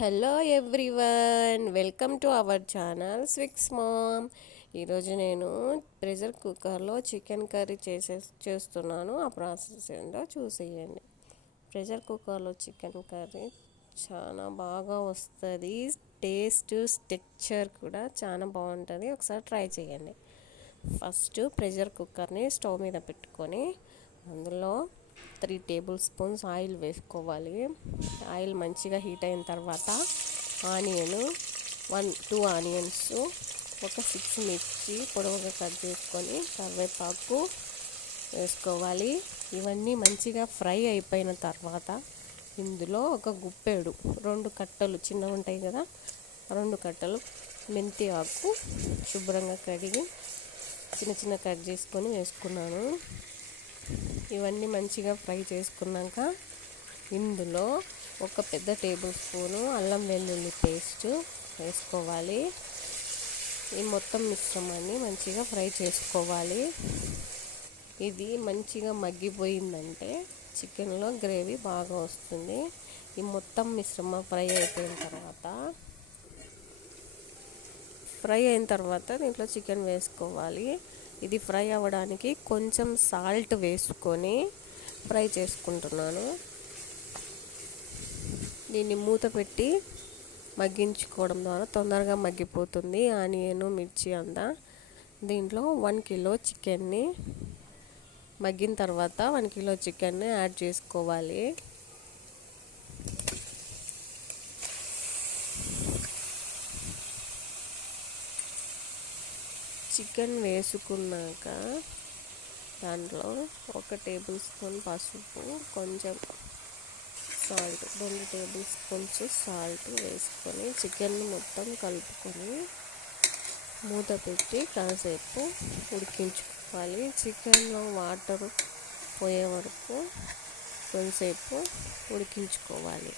Hello everyone, welcome to our channel Swicks mom. ఈరోజు నేను pressure కుక్కర్లో చికెన్ కర్రీ చేస్తున్నాను. ఆ ప్రాసెస్ ఏంటో చూసేయండి. ప్రెషర్ కుక్కర్లో చికెన్ కర్రీ చాలా బాగా వస్తుంది. టేస్ట్ టెక్స్చర్ కూడా చాలా బాగుంటుంది. ఒకసారి ట్రై చేయండి. ఫస్ట్ ప్రెషర్ కుక్కర్ని స్టవ్ మీద పెట్టుకొని అందులో 3 టేబుల్ స్పూన్స్ ఆయిల్ వేసుకోవాలి. ఆయిల్ మంచిగా హీట్ అయిన తర్వాత ఆనియన్ 2 ఆనియన్స్, ఒక 6 మిర్చి పొడవుగా కట్ చేసుకొని కరివేపాకు వేసుకోవాలి. ఇవన్నీ మంచిగా ఫ్రై అయిపోయిన తర్వాత ఇందులో ఒక గుప్పెడు 2 కట్టలు చిన్నగా ఉంటాయి కదా, 2 కట్టలు మెంతి ఆకు శుభ్రంగా కడిగి చిన్న చిన్న కట్ చేసుకొని వేసుకున్నాను. ఇవన్నీ మంచిగా ఫ్రై చేసుకున్నాక ఇందులో ఒక పెద్ద టేబుల్ స్పూను అల్లం వెల్లుల్లి పేస్ట్ వేసుకోవాలి. ఈ మొత్తం మిశ్రమాన్ని మంచిగా ఫ్రై చేసుకోవాలి. ఇది మంచిగా మగ్గిపోయిందంటే చికెన్లో గ్రేవీ బాగా వస్తుంది. ఈ మొత్తం మిశ్రమం ఫ్రై అయిన తర్వాత దీంట్లో చికెన్ వేసుకోవాలి. ఇది ఫ్రై అవ్వడానికి కొంచెం సాల్ట్ వేసుకొని ఫ్రై చేసుకుంటున్నాను. దీన్ని మూత పెట్టి మగ్గించుకోవడం ద్వారా తొందరగా మగ్గిపోతుంది ఆనియన్ మిర్చి అంతా. దీంట్లో 1 కిలో చికెన్ని మగ్గిన తర్వాత 1 కిలో చికెన్ని యాడ్ చేసుకోవాలి. చికెన్ వేసుకున్నాక దాంట్లో 1 టేబుల్ స్పూన్ పసుపు, కొంచెం సాల్ట్, 2 టేబుల్ స్పూన్స్ సాల్ట్ వేసుకొని చికెన్ మొత్తం కలుపుకొని మూత పెట్టి కాసేపు ఉడికించుకోవాలి. చికెన్లో వాటర్ పోయే వరకు కొంచెంసేపు ఉడికించుకోవాలి.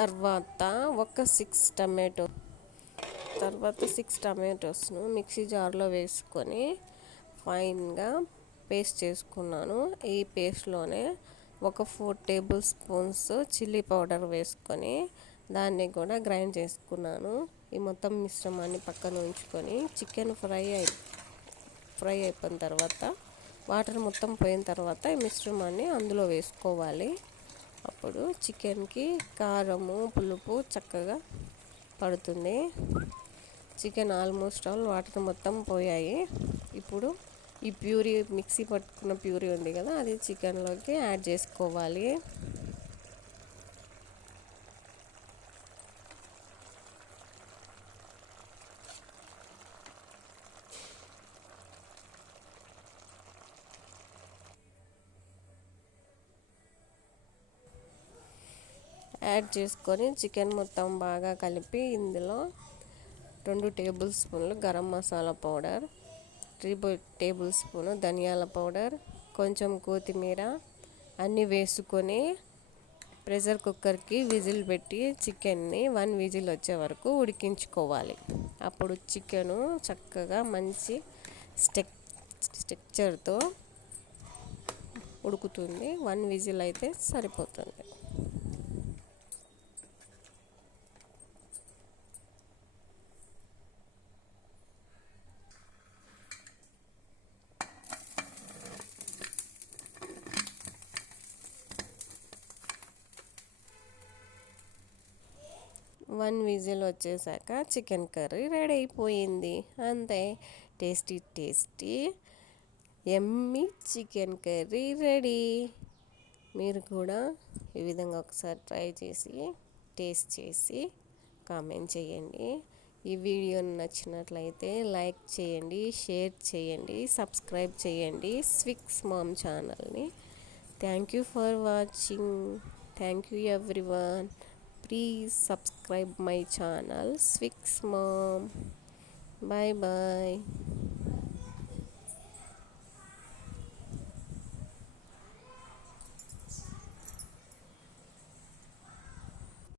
తర్వాత 6 టమాటోస్ను మిక్సీ జార్లో వేసుకొని ఫైన్గా పేస్ట్ చేసుకున్నాను. ఈ పేస్ట్లోనే ఒక 4 టేబుల్ స్పూన్స్ చిల్లీ పౌడర్ వేసుకొని దాన్ని కూడా గ్రైండ్ చేసుకున్నాను. ఈ మొత్తం మిశ్రమాన్ని పక్కన ఉంచుకొని చికెన్ ఫ్రై అయిపోయిన తర్వాత వాటర్ మొత్తం పోయిన తర్వాత ఈ మిశ్రమాన్ని అందులో వేసుకోవాలి. అప్పుడు చికెన్కి కారము పులుపు చక్కగా పడుతుంది. చికెన్ ఆల్మోస్ట్ ఆల్ వాటర్ మొత్తం పోయాయి. ఇప్పుడు ఈ ప్యూరీ మిక్సీ పట్టుకున్న ప్యూరీ ఉంది కదా, అది చికెన్లోకి యాడ్ చేసుకోవాలి. యాడ్ చేసుకొని చికెన్ మొత్తం బాగా కలిపి ఇందులో 2 టేబుల్ స్పూన్లు garam masala powder, 3 table spoon ధనియాల పౌడర్, కొంచెం కొత్తిమీర అన్నీ వేసుకొని ప్రెషర్ కుక్కర్కి విజిల్ పెట్టి చికెన్ని 1 విజిల్ వచ్చే వరకు ఉడికించుకోవాలి. అప్పుడు చికెను చక్కగా మంచి టెక్స్చర్తో ఉడుకుతుంది. 1 విజిల్ అయితే సరిపోతుంది. వన్ విజిల్ వచ్చేసాక చికెన్ కర్రీ రెడీ అయిపోయింది. అంతే, tasty yummy chicken curry ready. మీరు కూడా ఈ విధంగా ఒకసారి ట్రై చేసి టేస్ట్ చేసి కామెంట్ చేయండి. ఈ వీడియో నచ్చినట్లయితే లైక్ చేయండి, షేర్ చేయండి, సబ్స్క్రైబ్ చేయండి స్విక్స్ మామ్ ఛానల్ని. Thank you for watching. Thank you everyone. Please subscribe my channel Swix Mom. Bye bye.